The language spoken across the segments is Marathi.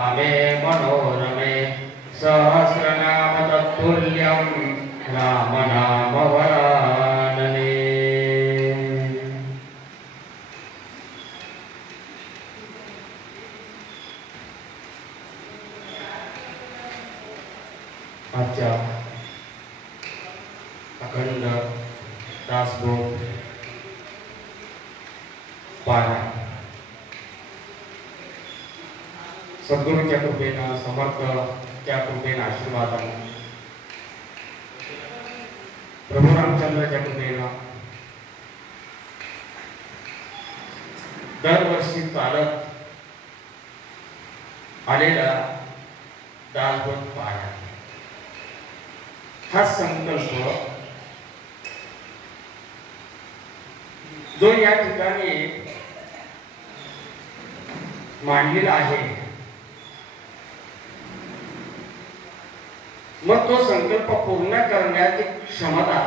मे मनोरमे सहस्रनाम तत्तुल्यं राम नाम वरानने। आजच्या अखंड दासबोध पारायण सद्गुरूंच्या कृपेनं समर्थच्या कृपेनं आशीर्वादाने प्रभू रामचंद्राच्या कृपेनं दरवर्षी चालत आलेला दासबोध पारायण हा संकल्प जो या ठिकाणी मांडलेला आहे, मग तो संकल्प पूर्ण करण्याची क्षमता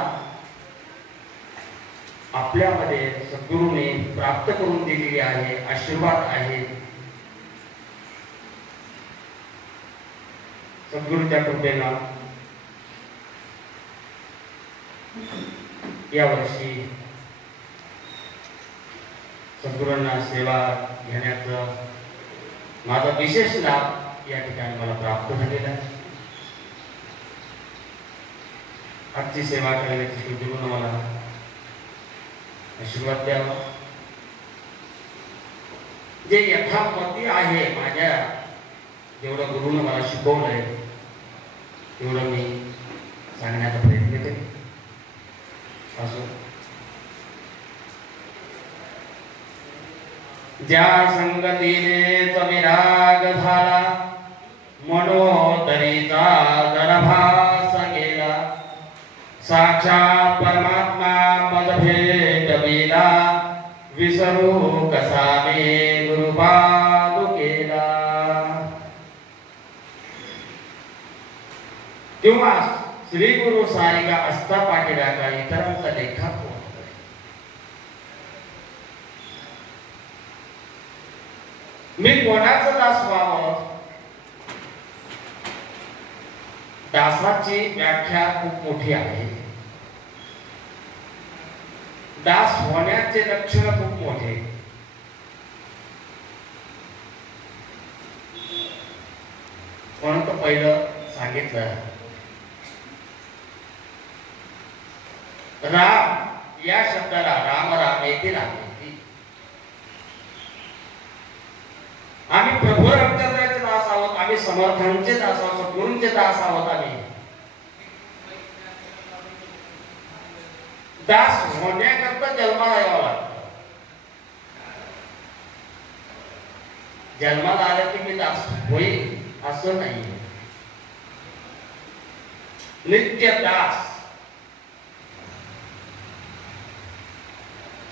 आपल्यामध्ये सद्गुरूने प्राप्त करून दिलेली आहे, आशीर्वाद आहे। सद्गुरूच्या कृपेनं या वर्षी सद्गुरूंना सेवा घेण्याचं माझा विशेष लाभ या ठिकाणी मला प्राप्त झालेला आहे। आजची सेवा करण्याची सद्गुरूंना मला आशीर्वाद द्यावा। जे यथामती आहे, माझ्या जेवढं गुरुनं मला शिकवलंय तेवढं मी सांगण्याचा प्रयत्न करेन। असो, ज्या संगतीने विराग झाला, मनोदरीचा दरभास गेला, साक्षात परमात्मा मद भेटविला, विसरू कसा मी गुरुपादुकेला। तेव्हा श्री गुरु सारिका असता पाठीला का इतरांचा लेखा कोण? मी कोणाचं दास व्हावं? दासाची व्याख्या खूप मोठी आहे। दास होण्याचे लक्षण खूप मोठे। म्हणून तो पहिलं सांगितलं, राम या शब्दाला राम राम येथील आहे। आम्ही प्रभू रामचंद्राचे दास आहोत, आम्ही समर्थांचे दास आहोत, गुरूंचे दास आहोत। आम्ही दास होण्याकरता जन्माला यावं लागतं। जन्माला आलं की मी दास होईल असं नाही। नित्य दास।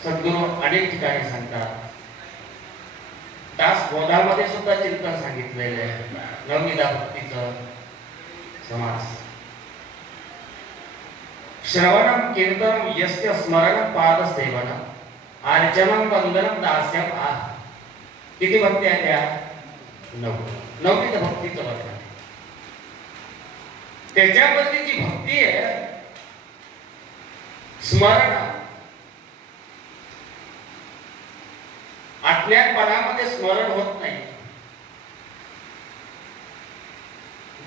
सद्गुरू अनेक ठिकाणी सांगतात, दास बोधामध्ये सुद्धा चिंतन सांगितलेलं आहे। नवविधा भक्तीचं समास, श्रवणम कीर्तनम यस्य स्मरणम पाद सेवनम अर्चनम वंदनम दास्यम आह। किती भक्ती आहे त्या? नवविध भक्तीचं वर्णन। त्याच्यामध्ये जी भक्ती आहे, स्मरण, अज्ञानपणामध्ये स्मरण होत नाही।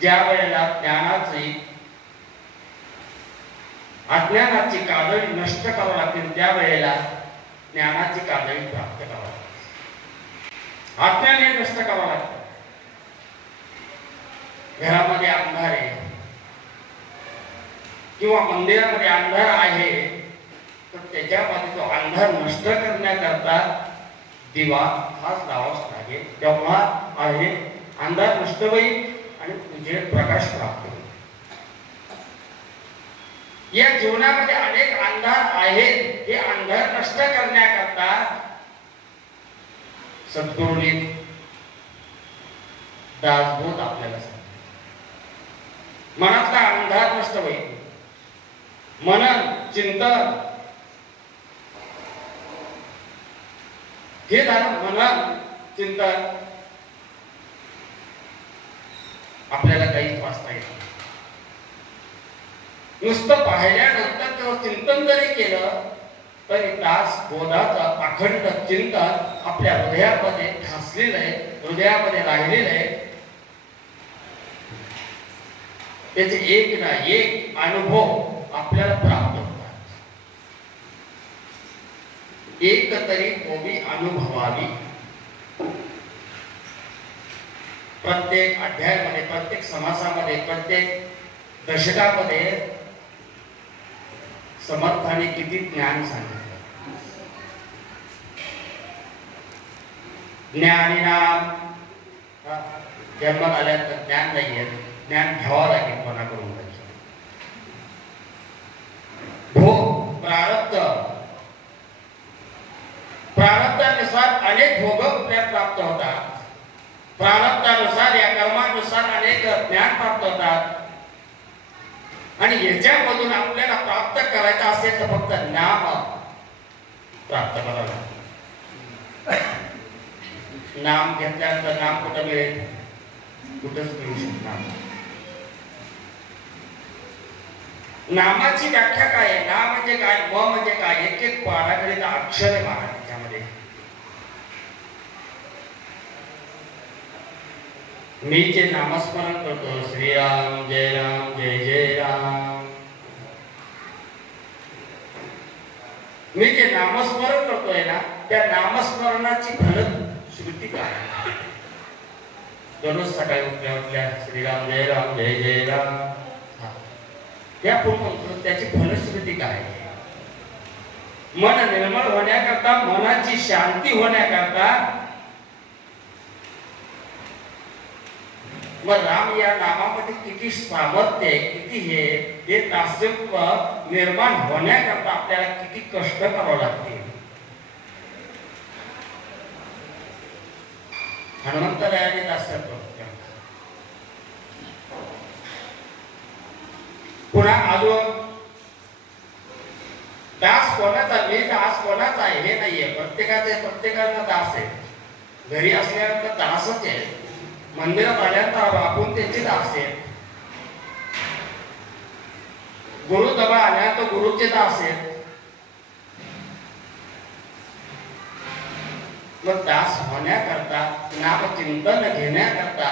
ज्या वेळेला ज्ञानाची अज्ञानाची कादळी नष्ट करावी लागते, त्या वेळेला ज्ञानाची कादळी प्राप्त करावी लागते। अज्ञान हे नष्ट करावं लागतं। घरामध्ये अंधार आहे किंवा मंदिरामध्ये अंधार आहे, तर त्याच्यामध्ये तो अंधार नष्ट करण्याकरता दिवा हाच लावाच लागेल। तेव्हा आहे अंधार नष्ट होईल आणि तुझे प्रकाश प्राप्त होईल। या जीवनामध्ये अनेक अंधार आहेत, हे अंधार नष्ट करण्याकरता सद्गुरूंनी दासबोध आपल्याला सांगितलं। मनातला अंधार नष्ट होईल, मनन चिंतन हे झालं मनन चिंतन। आपल्याला काहीच वाचता येत नाही. नुसतं पाहिल्यानंतर किंवा चिंतन जरी केलं तरी दास बोधाचं अखंड चिंतन आपल्या हृदयामध्ये ठासलेलं आहे, हृदयामध्ये राहिलेलं आहे. त्याचे एक ना एक अनुभव आपल्याला प्राप्त होतात. एक तरी ओवी अनुभवावी. प्रत्येक अध्यायामध्ये, प्रत्येक समासामध्ये, प्रत्येक दशकामध्ये समर्थाने किती ज्ञान सांगितलं. ज्ञानी नाम जन्मात आल्यानंतर ज्ञान नाहीये, ज्ञान घ्यावं लागेल कोणाकडून. भोग प्रारब्ध, प्रारब्धानुसार अनेक भोग आपल्याला प्राप्त होतात. प्रारब्धानुसार या कर्मानुसार अनेक ज्ञान प्राप्त होतात. आणि याच्यामधून आपल्याला प्राप्त करायचं असेल तर फक्त नाम प्राप्त करावं लागतं. नाम घेतल्यानंतर नाम कुठं मिळेल? कुठंच मिळू शकणार. नामाची व्याख्या काय आहे? नाम म्हणजे काय, म म्हणजे काय? एक एक पाठाकडे अक्षर आहे महाराज त्याच्यामध्ये. मी जे नामस्मरण करतो, श्रीराम जय राम जय जय राम, मी जे नामस्मरण करतोय ना, त्या नामस्मरणाची फलश्रुती काय? दररोज सकाळी उठल्या श्रीराम जय राम जय जय राम, या पूर्ण त्याची फलश्रुती काय? मन निर्मळ होण्याकरता, मनाची शांती होण्याकरता मग राम या नामामध्ये किती सामर्थ्य आहे, किती हे दास्यत्व निर्माण होण्याकरता आपल्याला किती कष्ट करावे लागतील. हनुमंतरायाने दास्यत्व पुन्हा आलो. दास कोणाचा? मी दास कोणाचा आहे हे नाहीये. प्रत्येकाचा दास आहे. घरी असल्यानंतर दासच आहे, मंदिरात आल्यानंतर आपण त्यांचे दास आहेत. गुरु जवळ आल्यानंतर गुरुचे दास आहेत. मग दास होण्याकरता, नामचिंतन घेण्याकरता